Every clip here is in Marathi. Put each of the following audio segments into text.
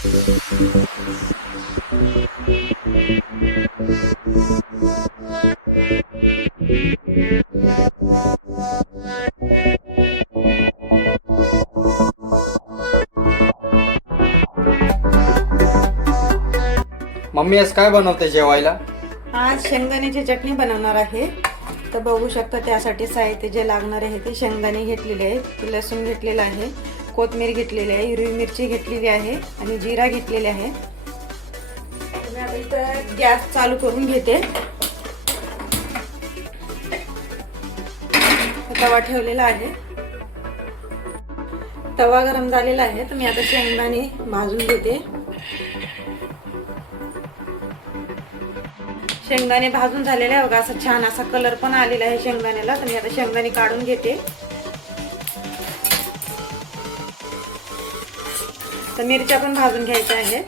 मम्मी आज काय बनवते जेवायला? आज शेंगदाण्याची चटणी बनवणार आहे. तर बघू शकता त्यासाठी साहित्य जे लागणार आहे ते शेंगदाणे घेतलेले आहेत, लसूण घेतलेला आहे, कोथिंबीर घेतलेली आहे, हिरवी मिरची घेतलेली आहे आणि जिरा घेतलेले आहे. मी आता इथं गॅस चालू करून घेते. तवा ठेवलेला आहे. तवा गरम झालेला आहे तर मी आता शेंगदाणे भाजून घेते. शेंगदाणे भाजून झालेले आहे बघा, असं छान असा कलर पण आलेला आहे शेंगदाण्याला. तर मी आता शेंगदाणे काढून घेते. तर मिरच्या पण भाजून घ्यायच्या आहेत.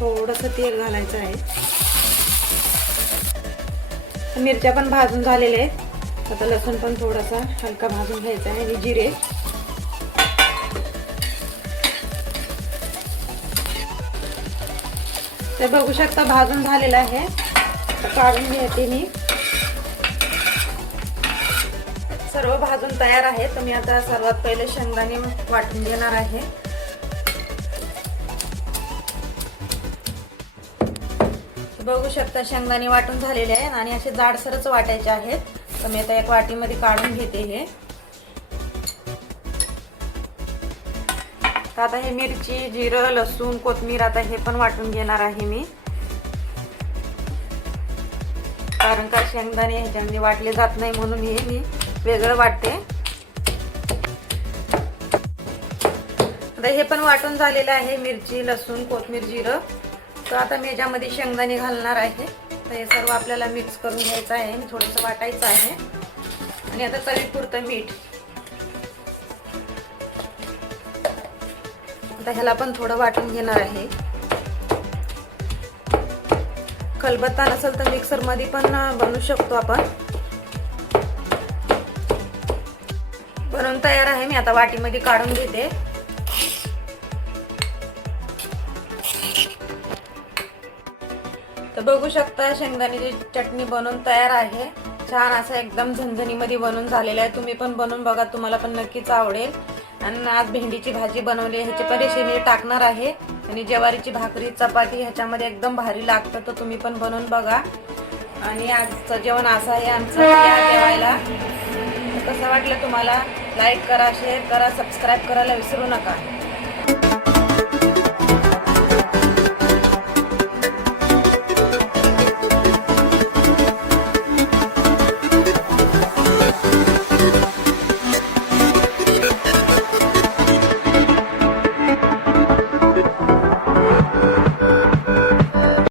थोडंसं तेल घालायचं आहे. तर मिरच्या पण भाजून झालेले आहेत. आता लसूण पण थोडासा हलका भाजून घ्यायचा आहे आणि जिरे. ते बघू शकता भाजून झालेलं आहे. काढून घेते मी. सर्व भाजून तयार आहे. तर मी आता सर्वात पहिले शेंगदाणे वाटून घेणार आहे. बघू शकता शेंगदाणे वाटून झालेले आहे आणि असे जाडसरच वाटायचे आहेत. तर मी आता एक वाटीमध्ये काढून घेते हे. तर आता हे मिरची, जिरं, लसूण, कोथिंबीर आता हे पण वाटून घेणार आहे मी. कारण का शेंगदाणे ह्याच्यामध्ये वाटले जात नाही म्हणून हे मी वेगळं वाटते. आता हे पण वाटून झालेलं आहे, मिरची, लसूण, कोथिंबीर, जिरं. तर आता मी याच्यामध्ये शेंगदाणे घालणार आहे. तर हे सर्व आपल्याला मिक्स करून घ्यायचं आहे आणि थोडंसं वाटायचं आहे. आणि आता चवीपुरतं मीठ. आता ह्याला पण थोडं वाटून घेणार आहे. खलबत्ता नसेल तर मिक्सर मध्ये पण बनवू शकतो आपण. बनवून तयार आहे. मी आता वाटीमध्ये काढून घेते. तर बघू शकता शेंगदाण्याची चटणी बनवून तयार आहे. छान असं एकदम झणझणीमध्ये बनवून झालेलं आहे. तुम्ही पण बनवून बघा, तुम्हाला पण नक्कीच आवडेल. आणि आज भेंडीची भाजी बनवली, ह्याची पण रेसिपी टाकणार आहे. आणि ज्वारीची भाकरी, चपाती ह्याच्यामध्ये एकदम भारी लागतं. तर तुम्ही पण बनवून बघा. आणि आजचं जेवण असं आहे आमचं, या जेवायला. कसं वाटलं तुम्हाला? लाईक करा, शेअर करा, सबस्क्राईब करायला विसरू नका.